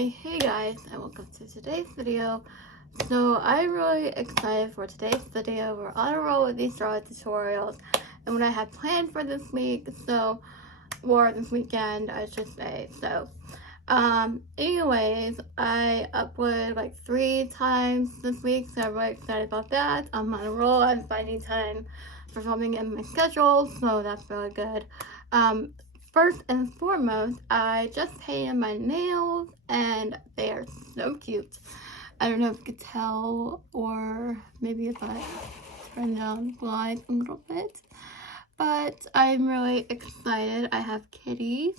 Hey guys, and welcome to today's video. So I'm really excited for today's video. We're on a roll with these drawing tutorials and what I have planned for this week, or this weekend I should say. Anyways, I uploaded like 3 times this week, so I'm really excited about that. I'm on a roll. I'm finding time for filming in my schedule, so that's really good. First and foremost, I just painted my nails and they are so cute. I don't know if you could tell, or maybe if I turn down the light a little bit, but I'm really excited. I have kitties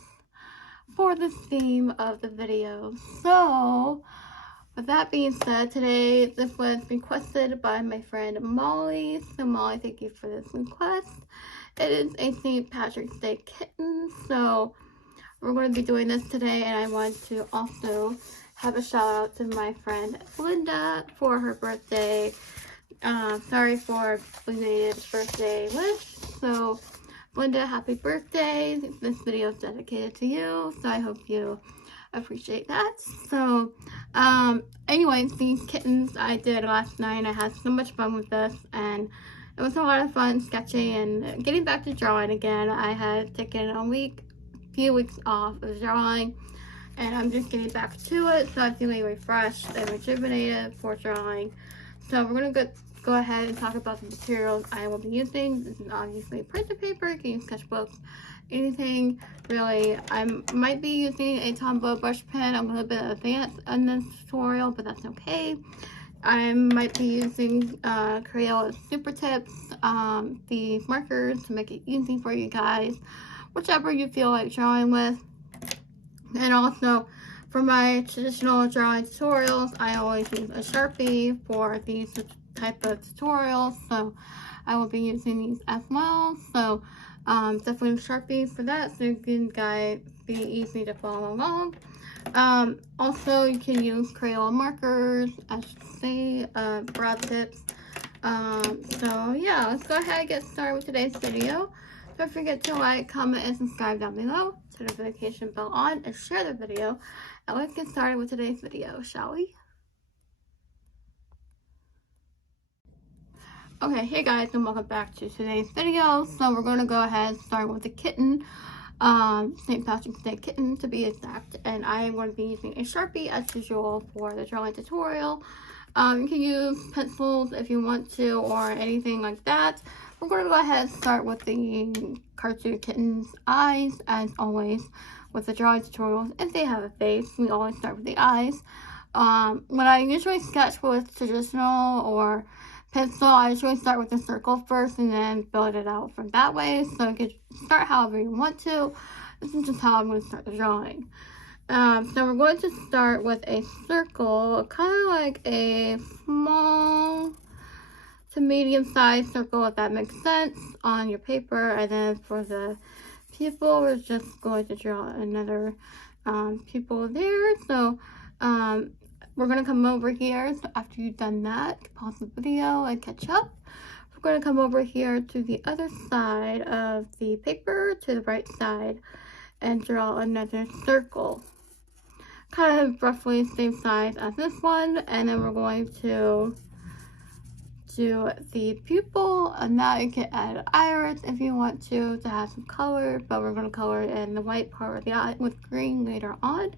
for the theme of the video. So with that being said, today this was requested by my friend Molly. So Molly, thank you for this request. It is a St. Patrick's Day kitten, so we're going to be doing this today, and I want to also have a shout out to my friend Linda for her birthday. Sorry for belated birthday wish. So Linda, happy birthday. This video is dedicated to you, so I hope you appreciate that. So anyways, these kittens I did last night. I had so much fun with this, and it was a lot of fun sketching and getting back to drawing again. I had taken a few weeks off of drawing, and I'm just getting back to it, so I'm feeling refreshed and rejuvenated for drawing. So we're gonna go ahead and talk about the materials I will be using. This is obviously printer paper. You can use sketchbooks, anything really. I might be using a Tombow brush pen. I'm a little bit advanced in this tutorial, but that's okay. I might be using Crayola Super Tips, these markers to make it easy for you guys, whichever you feel like drawing with. And also, for my traditional drawing tutorials, I always use a Sharpie for these type of tutorials, so I will be using these as well. So definitely Sharpie for that, so you can be easy to follow along. Also, you can use Crayola markers, I should say, brow tips. So yeah, let's go ahead and get started with today's video. Don't forget to like, comment, and subscribe down below. Turn the notification bell on and share the video. And let's get started with today's video, shall we? Okay, hey guys, and welcome back to today's video. So we're going to go ahead and start with the kitten. St. Patrick's Day kitten to be exact, and I am going to be using a Sharpie as usual for the drawing tutorial. You can use pencils if you want to, or anything like that. We're going to go ahead and start with the cartoon kitten's eyes, as always with the drawing tutorials. If they have a face, we always start with the eyes. When I usually sketch with traditional or pencil, I usually start with a circle first and then build it out from that way. So you can start however you want to. This is just how I'm going to start the drawing. So we're going to start with a circle, kind of like a small to medium sized circle, if that makes sense, on your paper. And then for the pupil, we're just going to draw another pupil there. So we're going to come over here. So after you've done that, pause the video and catch up. We're going to come over here to the other side of the paper, to the right side, and draw another circle. Kind of roughly the same size as this one. And then we're going to do the pupil, and now you can add an iris if you want to have some color, but we're going to color in the white part of the eye with green later on.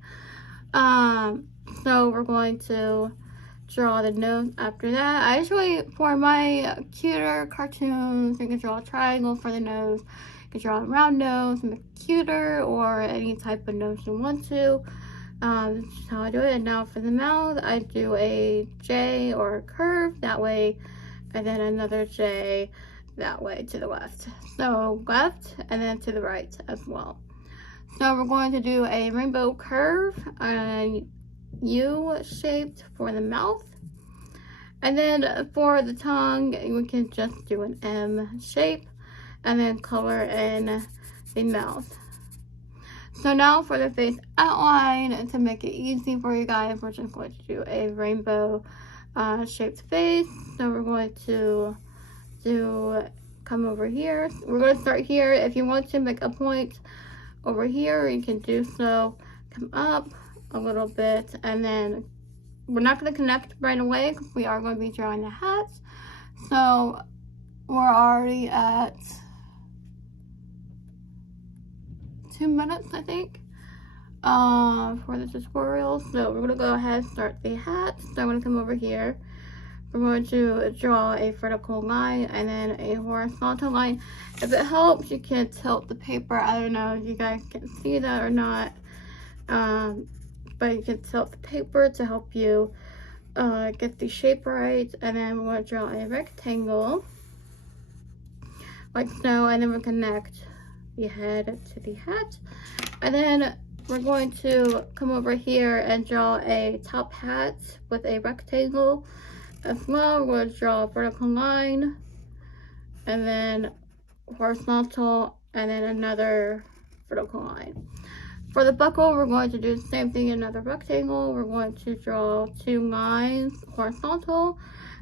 So we're going to draw the nose after that. I usually, for my cuter cartoons, you can draw a triangle for the nose. You can draw a round nose, make it cuter, or any type of nose you want to. This is how I do it. And now for the mouth, I do a J or a curve that way, and then another J that way to the left. So left and then to the right as well. So we're going to do a rainbow curve, U-shaped for the mouth. And then for the tongue, we can just do an M shape and then color in the mouth. So now for the face outline, to make it easy for you guys, we're just going to do a rainbow shaped face. So we're going to come over here. We're going to start here. If you want to make a point over here, you can do so. Come up a little bit, and then we're not going to connect right away because we are going to be drawing the hats. So we're already at 2 minutes, I think, for the tutorial. So we're going to go ahead and start the hat. So I'm going to come over here. We're going to draw a vertical line and then a horizontal line. If it helps, you can tilt the paper. I don't know if you guys can see that or not, but you can tilt the paper to help you get the shape right. And then we're going to draw a rectangle like so, and then we'll connect the head to the hat. And then we're going to come over here and draw a top hat with a rectangle as well. We're going to draw a vertical line, and then horizontal, and then another vertical line. For the buckle, we're going to do the same thing, another rectangle. We're going to draw 2 lines horizontal,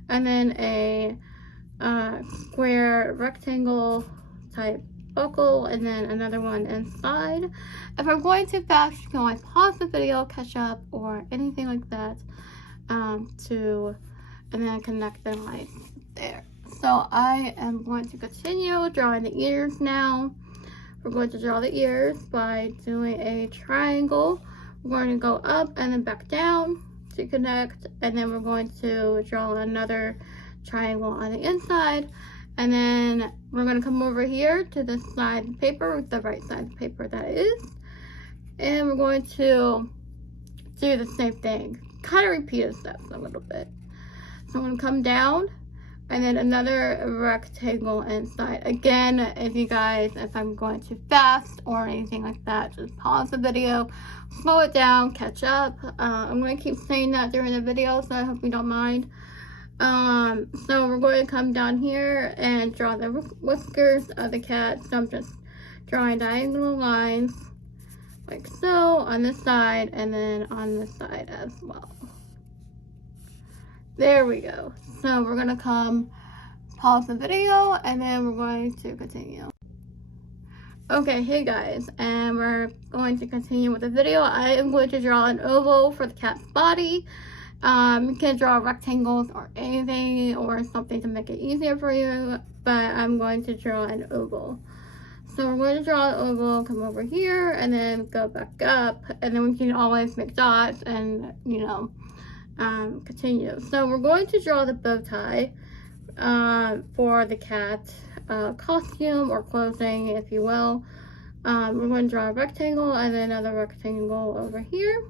and then a square rectangle type buckle, and then another one inside. If I'm going too fast, you can always pause the video, catch up, or anything like that, and then connect them right there. So I am going to continue drawing the ears now. We're going to draw the ears by doing a triangle. We're going to go up and then back down to connect, and then we're going to draw another triangle on the inside, and then we're going to come over here to the side of the paper, the right side of the paper that is, and we're going to do the same thing, kind of repeat the steps a little bit. So I'm going to come down, and then another rectangle inside. Again, if I'm going too fast or anything like that, just pause the video, slow it down, catch up. I'm going to keep saying that during the video, so I hope you don't mind. So we're going to come down here and draw the whiskers of the cat. So I'm just drawing diagonal lines like so on this side, and then on this side as well. There we go. So we're going to pause the video, and then we're going to continue. Okay, hey guys, and we're going to continue with the video. I am going to draw an oval for the cat's body. You can draw rectangles or anything or something to make it easier for you, but I'm going to draw an oval. So we're going to draw an oval, come over here, and then go back up, and then we can always make dots and, continue. So we're going to draw the bow tie for the cat costume or clothing, if you will. We're going to draw a rectangle and then another rectangle over here.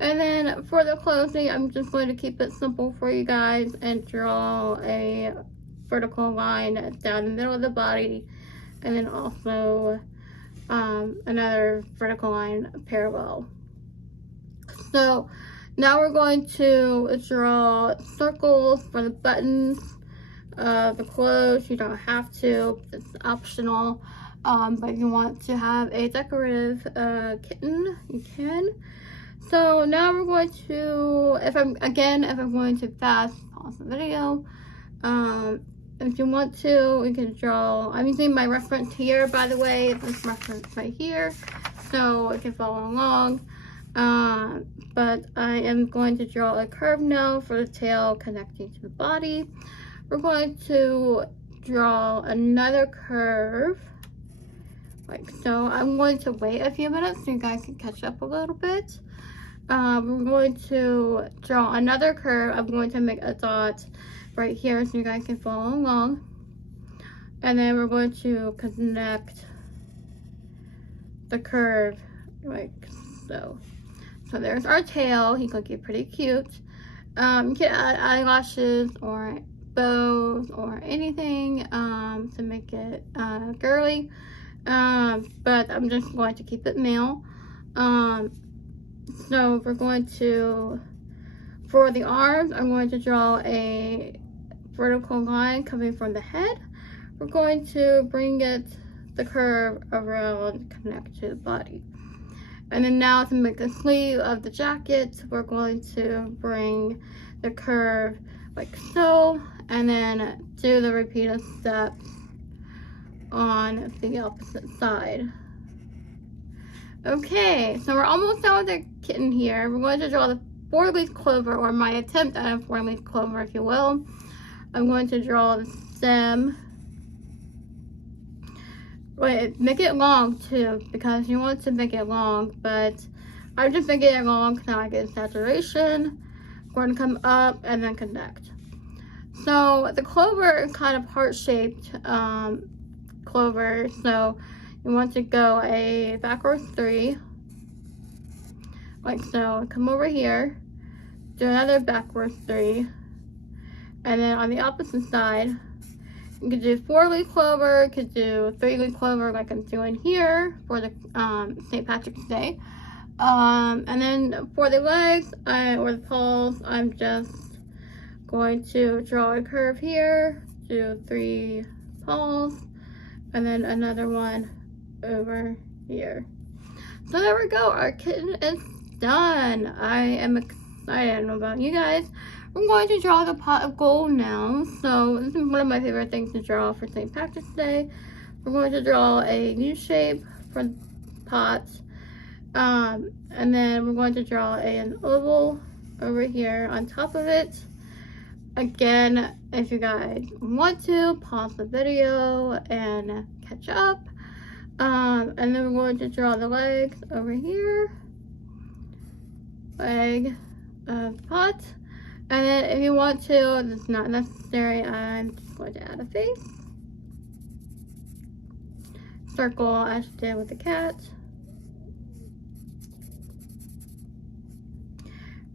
And then for the clothing, I'm just going to keep it simple for you guys and draw a vertical line down the middle of the body, and then also another vertical line parallel. So now we're going to draw circles for the buttons, the clothes. You don't have to, it's optional, but if you want to have a decorative kitten, you can. So now we're going to, if I'm going too fast, pause the video. If you want to, we can draw, I'm using my reference here, by the way, this reference right here, so you can follow along. But I am going to draw a curve now for the tail connecting to the body. We're going to draw another curve, like so. I'm going to wait a few minutes so you guys can catch up a little bit. We're going to draw another curve. I'm going to make a dot right here so you guys can follow along. And then we're going to connect the curve like so. So there's our tail. He's looking pretty cute. You can add eyelashes or bows or anything to make it girly. But I'm just going to keep it male. So we're going to, for the arms, I'm going to draw a vertical line coming from the head. We're going to bring the curve around, connect to the body. And then now to make the sleeve of the jacket, we're going to bring the curve like so, and then do the repeated steps on the opposite side. Okay, so we're almost done with the kitten here. We're going to draw the 4-leaf clover, or my attempt at a 4-leaf clover, if you will. I'm going to draw the stem. Wait, make it long too, because you want to make it long, but I'm just making it long because I get saturation. We're going to come up and then connect. So the clover is kind of heart-shaped clover, so you want to go a backwards 3, like so. Come over here, do another backwards 3, and then on the opposite side, you could do 4-leaf clover, you could do 3-leaf clover like I'm doing here for the St. Patrick's Day. And then for the legs or the paws, I'm just going to draw a curve here, do 3 paws, and then another one over here. So there we go, our kitten is done. I am excited. I don't know about you guys. I'm going to draw the pot of gold now. So this is one of my favorite things to draw for St. Patrick's Day. We're going to draw a U shape for the pot. And then we're going to draw an oval over here on top of it. Again, if you guys want to, pause the video and catch up. And then we're going to draw the legs over here. Leg of the pot. And then if you want to, it's not necessary, I'm just going to add a face. Circle as you did with the cat.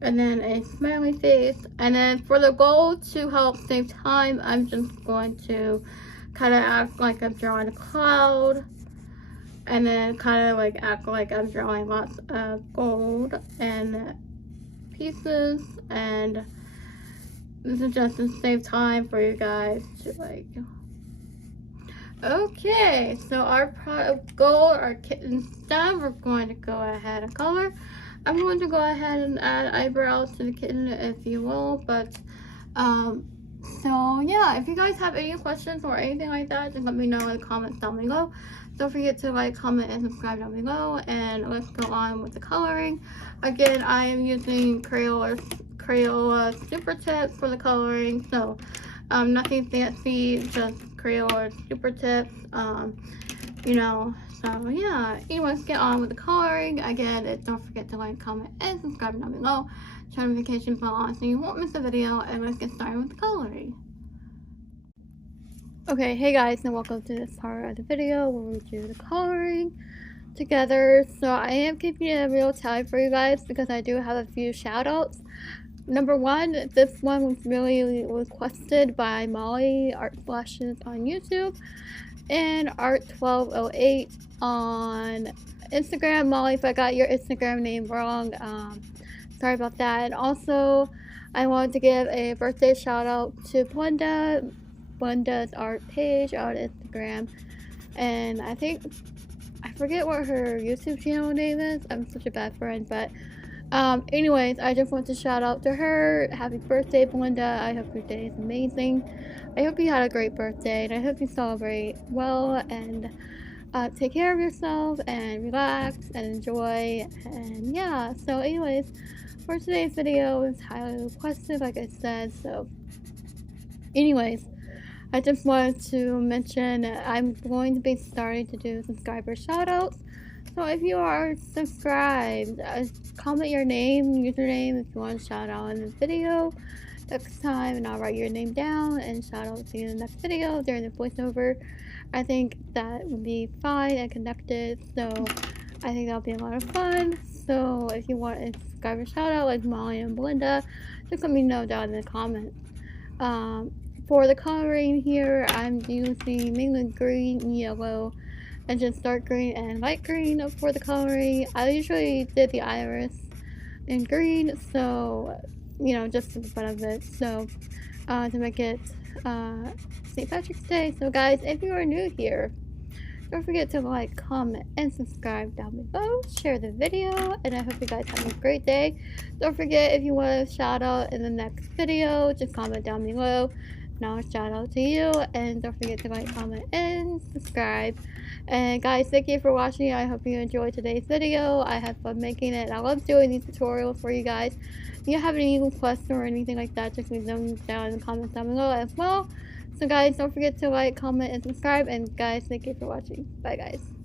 And then a smiley face. And then for the gold, to help save time, I'm just going to kind of act like I'm drawing a cloud. And then kind of like act like I'm drawing lots of gold and pieces. And this is just to save time for you guys to like. Okay, so our pot of gold, our kitten's done. We're going to go ahead and color. I'm going to go ahead and add eyebrows to the kitten, if you will. But so yeah, if you guys have any questions or anything like that, just let me know in the comments down below. Don't forget to like, comment, and subscribe down below. And let's go on with the coloring. Again, I am using Crayola Super Tips for the coloring. So nothing fancy, just Crayola Super Tips. You know, so yeah. Anyways, get on with the coloring. Again, don't forget to like, comment, and subscribe down below. Turn notification bell on so you won't miss a video. And let's get started with the coloring. Okay, hey guys, and welcome to this part of the video where we do the coloring together. So I am keeping it in real time for you guys because I do have a few shout outs. Number one, this one was really requested by Molly Art Flashes on YouTube and Art1208 on Instagram. Molly, if I got your Instagram name wrong, sorry about that. And also, I wanted to give a birthday shout out to Blenda's art page on Instagram, and I forget what her YouTube channel name is. I'm such a bad friend, but anyways, I just want to shout out to her. Happy birthday, Belinda. I hope your day is amazing. I hope you had a great birthday, and I hope you celebrate well, and take care of yourself and relax and enjoy. And yeah, so anyways, for today's video is highly requested, like I said. So anyways, I just wanted to mention I'm going to be starting to do subscriber shoutouts. So if you are subscribed, comment your name, username if you want to shout out in the video next time, and I'll write your name down and shout out to you in the next video during the voiceover. I think that would be fine and connected, so I think that'll be a lot of fun. So if you want a subscriber shout out like Molly and Belinda, just let me know down in the comments. For the coloring here, I'm using mainly green, yellow, and just dark green and light green for the coloring. I usually did the iris in green, so, you know, just for the fun of it. So, to make it St. Patrick's Day. So guys, if you are new here, don't forget to like, comment, and subscribe down below. Share the video, and I hope you guys have a great day. Don't forget, if you want a shout out in the next video, just comment down below. Now shout out to you, and don't forget to like, comment, and subscribe. And guys, thank you for watching. I hope you enjoyed today's video. I had fun making it. I love doing these tutorials for you guys. If you have any questions or anything like that, just leave them down in the comments down below as well. So guys, don't forget to like, comment, and subscribe. And guys, thank you for watching. Bye guys.